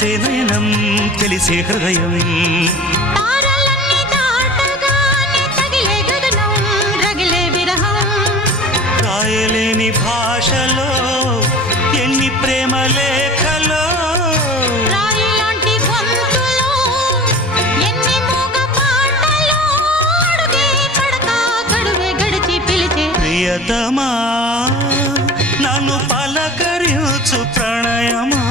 మెరిసే నయనం తెలిసే హృదయం రాయలేని భాషలో ఎన్ని ప్రేమ లేఖలో ప్రియతమా నన్ను పలకరించు ప్రణయమా